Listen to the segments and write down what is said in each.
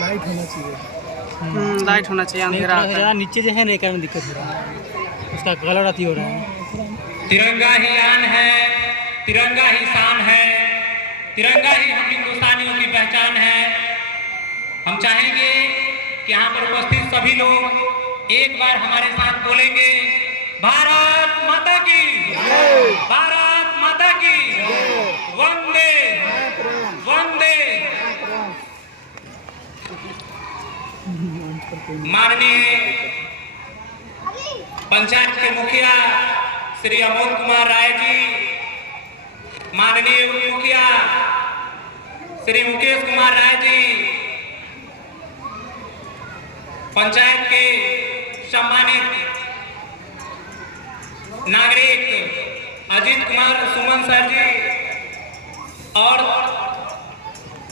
Light होना चाहिए। Light होना चाहिए, अंधेरा ज़्यादा नीचे जो है ना, कारण दिक्कत हो रहा है, उसका कलर अति हो रहा है। तिरंगा ही आन है, तिरंगा ही शान है, तिरंगा ही हम हिंदुस्तानियों की पहचान है। हम चाहेंगे कि यहाँ पर उपस्थित सभी लोग एक बार हमारे साथ बोलेंगे, भारत माता की, भारत माता की, वंदे वंदे। माननीय पंचायत के मुखिया श्री अमोद कुमार राय जी, माननीय उप मुखिया श्री मुकेश कुमार राय जी, पंचायत के सम्मानित नागरिक अजीत कुमार सुमन सर जी और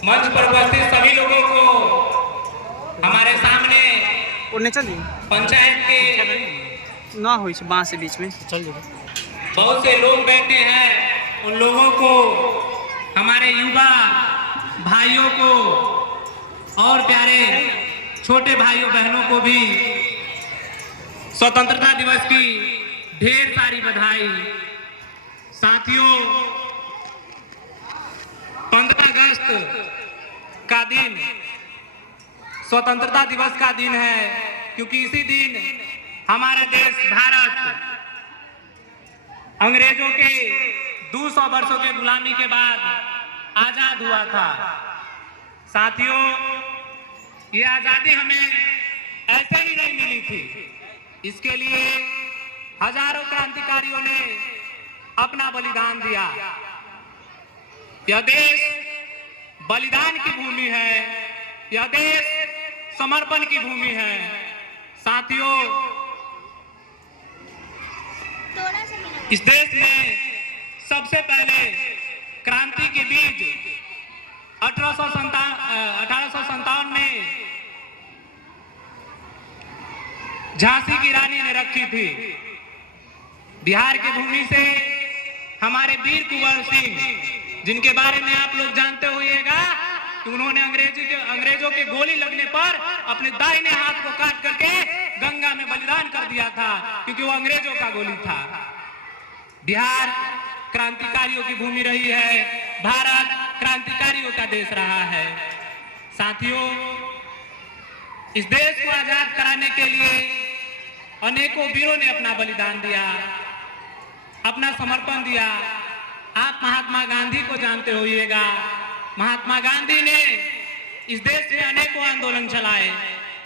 मंच पर उपस्थित सभी लोगों को हमारे सामने उड़ने चलिए पंचायत के ना हो बांस के बीच में चल बहुत से लोग बैठे हैं, उन लोगों को, हमारे युवा भाइयों को और प्यारे छोटे भाइयों बहनों को भी स्वतंत्रता दिवस की ढेर सारी बधाई। साथियों, 15 अगस्त का दिन स्वतंत्रता दिवस का दिन है, क्योंकि इसी दिन हमारा देश भारत अंग्रेजों के 200 वर्षों के गुलामी के बाद आजाद हुआ था। साथियों, ये आजादी हमें ऐसे ही नहीं मिली थी, इसके लिए हजारों क्रांतिकारियों ने अपना बलिदान दिया। यह देश बलिदान की भूमि है, यह देश समर्पण की भूमि है। साथियों, इस देश में सबसे पहले क्रांति के बीज 1857 में झांसी की रानी ने रखी थी। बिहार की भूमि से हमारे वीर कुंवर सिंह, जिनके बारे में आप लोग जानते होइएगा कि उन्होंने अंग्रेजों के गोली लगने पर अपने दाहिने हाथ को काट करके गंगा में बलिदान कर दिया था, क्योंकि वो अंग्रेजों का गोली था। बिहार क्रांतिकारियों की भूमि रही है, भारत क्रांतिकारियों का देश रहा है। साथियों, इस देश को आजाद कराने के लिए अनेकों वीरों ने अपना बलिदान दिया, अपना समर्पण दिया। आप महात्मा गांधी को जानते होइएगा। महात्मा गांधी ने इस देश में अनेकों आंदोलन चलाए,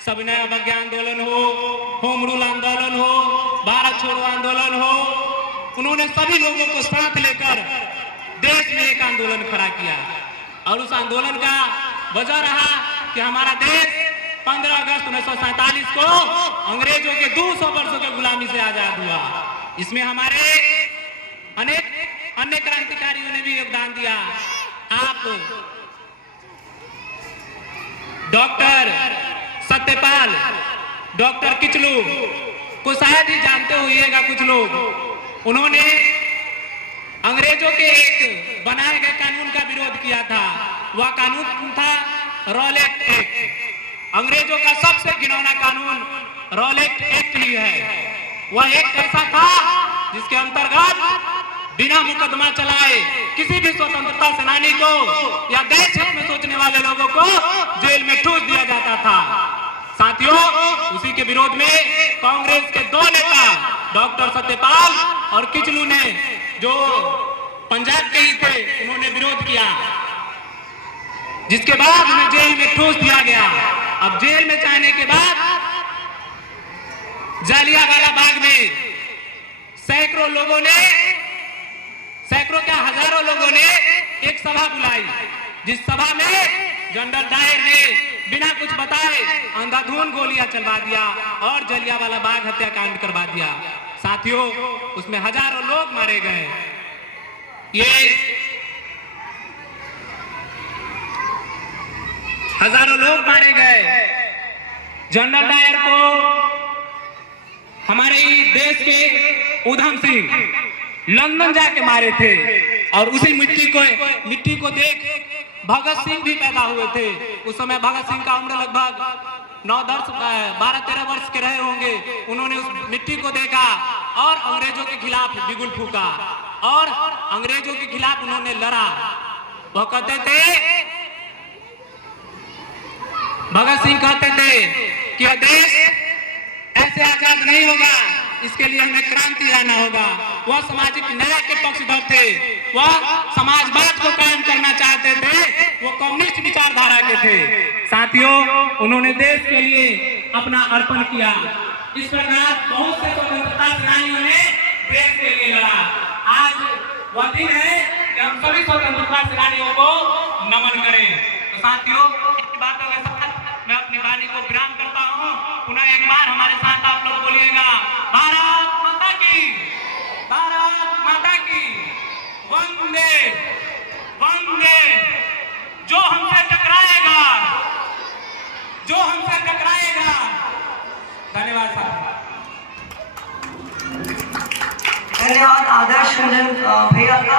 सविनय अवज्ञा आंदोलन हो, होम रूल आंदोलन हो, भारत छोड़ो आंदोलन हो। उन्होंने सभी लोगों को साथ लेकर देश में एक आंदोलन खड़ा किया, और उस आंदोलन का वजह रहा कि हमारा देश 15 अगस्त 1947 को अंग्रेजों के 200 वर्षों के गुलामी से आजाद हुआ। इसमें हमारे अनेक अन्य क्रांतिकारियों ने भी योगदान दिया। आप डॉक्टर सत्यपाल, डॉक्टर किचलू को शायद ही जानते होइएगा कुछ लोग। उन्होंने अंग्रेजों के एक बनाए गए कानून का विरोध किया था। वह कानून था रॉलेट एक्ट। अंग्रेजों का सबसे घिनौना कानून रॉलेट एक्ट ही है। वह एक ऐसा था जिसके अंतर्गत बिना मुकदमा चलाए किसी भी स्वतंत्रता सेनानी को या देश हित में सोचने वाले लोगों को जेल में ठूस दिया जाता था। साथियों, उसी के विरोध में कांग्रेस के 2 नेता डॉक्टर सत्यपाल और किचलू ने, जो पंजाब के ही थे, उन्होंने विरोध किया, जिसके बाद उन्हें जेल में ठूस दिया गया। अब जेल में जाने के बाद जालियांवाला बाग में सैकड़ों क्या हजारों लोगों ने एक सभा बुलाई, जिस सभा में जनरल डायर ने बिना कुछ बताए अंधाधुंध गोलियां चलवा दिया और जालियांवाला बाग हत्याकांड करवा दिया। साथियों, उसमें हजारों लोग मारे गए। ये हजारों लोग मारे गए। जनरल डायर को हमारे देश के उधम सिंह लंदन जाके मारे थे। और उसी मिट्टी को देख भगत सिंह भी पैदा हुए थे। उस समय भगत सिंह का उम्र लगभग 12-13 वर्ष के रहे होंगे। उन्होंने उस मिट्टी को देखा और अंग्रेजों के खिलाफ बिगुल फूका और अंग्रेजों के खिलाफ उन्होंने लड़ा। वो कहते थे, भगत सिंह कहते थे कि यह देश ऐसे आजाद नहीं होगा, इसके लिए हमें क्रांति लाना होगा। वह सामाजिक न्याय के पक्षधर थे, वह समाजवाद को कायम करना चाहते थे, वो कम्युनिस्ट विचारधारा के थे। साथियों, उन्होंने देश के लिए अपना अर्पण किया। इस प्रकार बहुत से स्वतंत्रता सेनानियों ने देश के लिए लड़ा। आज वह दिन है कि हम सभी स्वतंत्रता सेनानियों को नमन करें। तो साथियों, इन बातों के साथ मैं अपनी वाणी को विराम करता हूँ। पुनः एक बार हमारे साथ आप लोग बोलिएगा, भारत माता की, भारत माता की, वंदे वंदे। जो हमसे टकराएगा, जो हमसे टकराएगा। धन्यवाद साहब। धन्यवाद आदर्श भैया का।